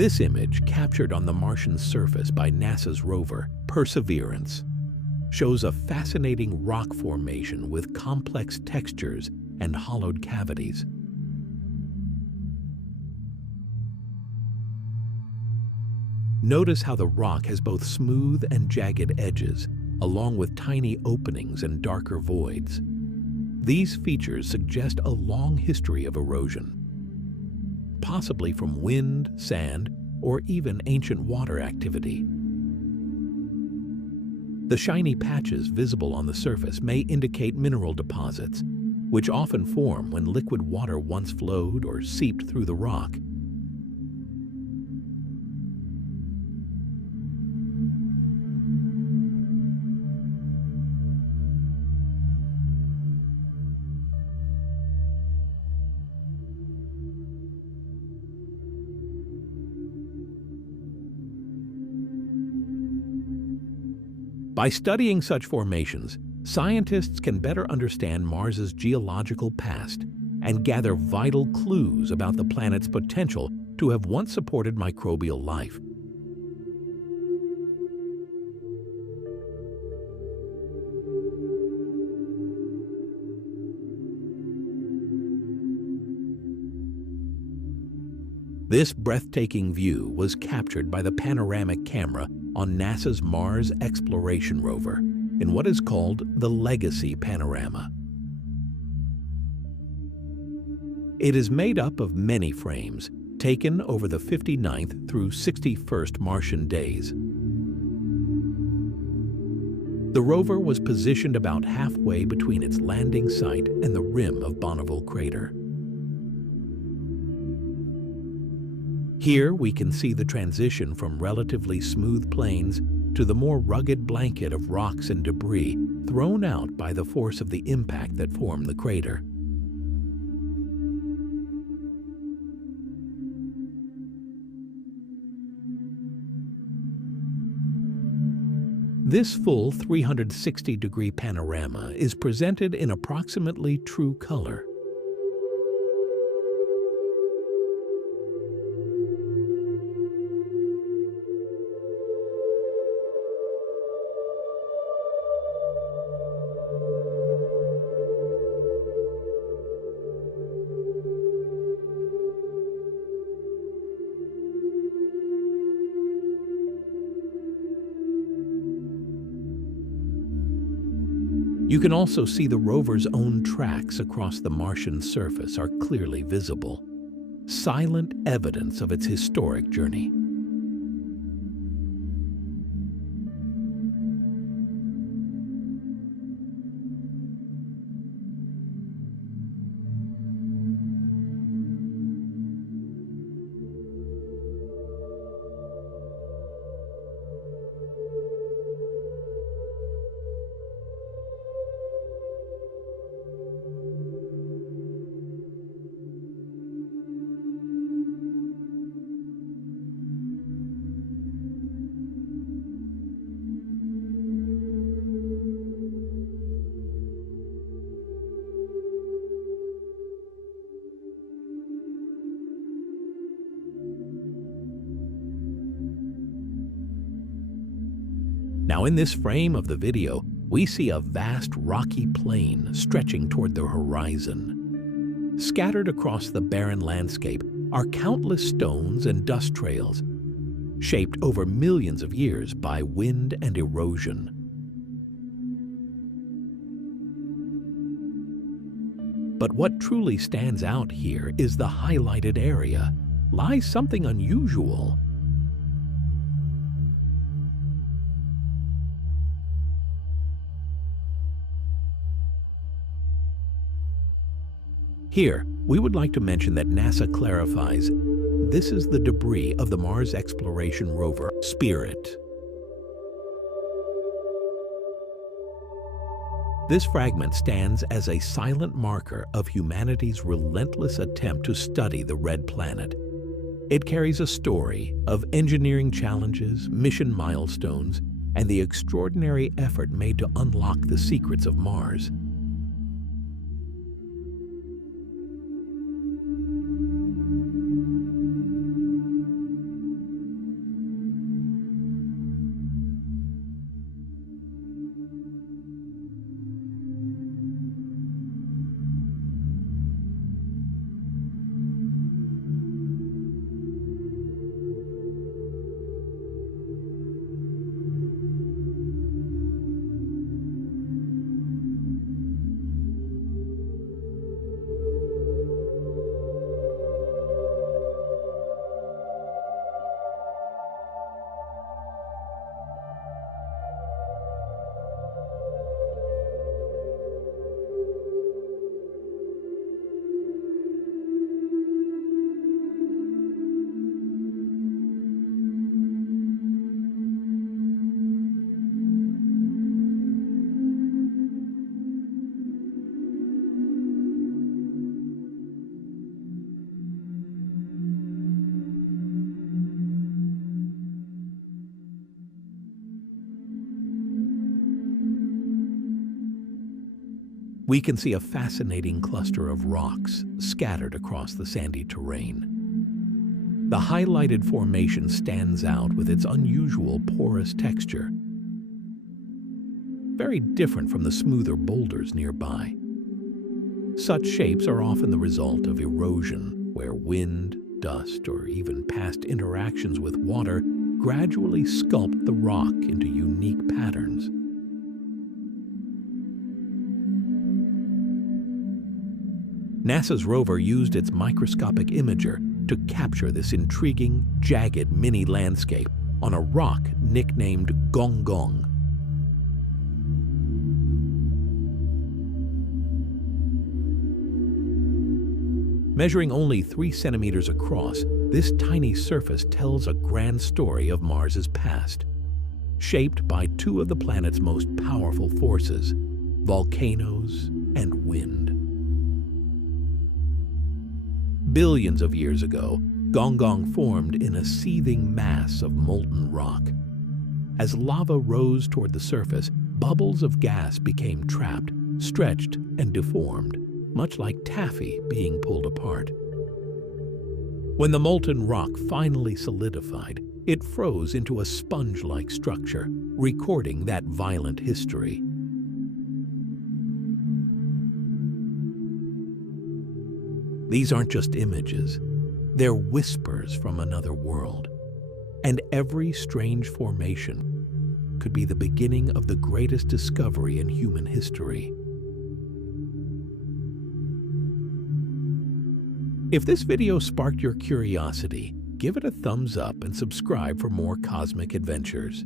This image, captured on the Martian surface by NASA's rover, Perseverance, shows a fascinating rock formation with complex textures and hollowed cavities. Notice how the rock has both smooth and jagged edges, along with tiny openings and darker voids. These features suggest a long history of erosion, possibly from wind, sand, or even ancient water activity. The shiny patches visible on the surface may indicate mineral deposits, which often form when liquid water once flowed or seeped through the rock. By studying such formations, scientists can better understand Mars's geological past and gather vital clues about the planet's potential to have once supported microbial life. This breathtaking view was captured by the panoramic camera on NASA's Mars Exploration Rover in what is called the Legacy Panorama. It is made up of many frames, taken over the 59th through 61st Martian days. The rover was positioned about halfway between its landing site and the rim of Bonneville crater. Here we can see the transition from relatively smooth plains to the more rugged blanket of rocks and debris thrown out by the force of the impact that formed the crater. This full 360-degree panorama is presented in approximately true color. You can also see the rover's own tracks across the Martian surface are clearly visible, silent evidence of its historic journey. Now, in this frame of the video, we see a vast rocky plain stretching toward the horizon. Scattered across the barren landscape are countless stones and dust trails, shaped over millions of years by wind and erosion. But what truly stands out here is the highlighted area. Lies something unusual. Here, we would like to mention that NASA clarifies this is the debris of the Mars Exploration Rover, Spirit. This fragment stands as a silent marker of humanity's relentless attempt to study the red planet. It carries a story of engineering challenges, mission milestones, and the extraordinary effort made to unlock the secrets of Mars. we can see a fascinating cluster of rocks scattered across the sandy terrain. The highlighted formation stands out with its unusual porous texture, very different from the smoother boulders nearby. Such shapes are often the result of erosion, where wind, dust, or even past interactions with water gradually sculpt the rock into unique patterns. NASA's Rover used its microscopic imager to capture this intriguing, jagged mini-landscape on a rock nicknamed Gong Gong. Measuring only 3 centimeters across, this tiny surface tells a grand story of Mars's past, shaped by 2 of the planet's most powerful forces, volcanoes and wind. Billions of years ago, Gong Gong formed in a seething mass of molten rock. As lava rose toward the surface, bubbles of gas became trapped, stretched, and deformed, much like taffy being pulled apart. When the molten rock finally solidified, it froze into a sponge-like structure, recording that violent history. These aren't just images, they're whispers from another world. And every strange formation could be the beginning of the greatest discovery in human history. If this video sparked your curiosity, give it a thumbs up and subscribe for more cosmic adventures.